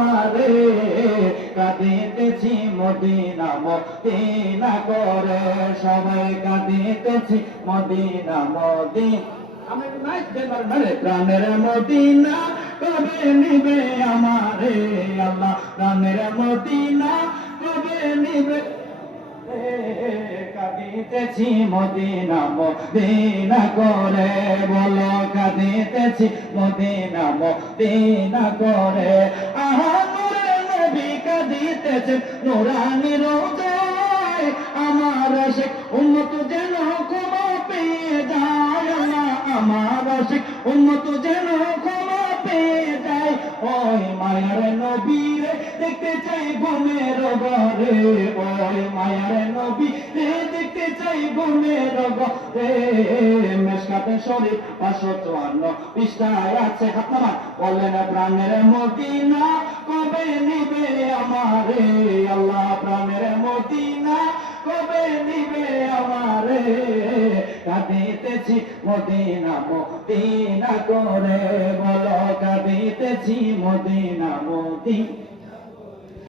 আমারে কাঁদিতেছি Medina Medina করে সবাই কাঁদিতেছি মদিনা মদিনা আমি নাই দেবার মারে প্রাণের মদিনা কবে নিবে আমারে আল্লাহ প্রাণের মদিনা কবে নিবে কাঁদিতেছি মদিনা মদিনা করে বলো কাঁদিতেছি মদিনা মদিনা করে আহা নূরে নবী কাঁদিতেছে নুরানি রোজায় আমার আশিক উম্মত যেন ক্ষমা পেয়ে যায় আল্লাহ আমার আশিক উম্মত যেন ক্ষমা পেয়ে যায় ওই মায়ার নবী রে দেখতে চাই ঘুমের ঘরে ওই মায়ার নবী রে দেখতে চাই ঘুমের ঘরে মেশকাতে শরীফ 554 পৃষ্ঠায় আছে হাত নামান বলেন প্রাণের মদিনা কবে নিবে আমারে আল্লাহ প্রাণের মদিনা কবে নিবে আমারে কাঁদিতেছি মদিনা মদিনা করে বলো কাঁদিতেছি মদিনা মদিনা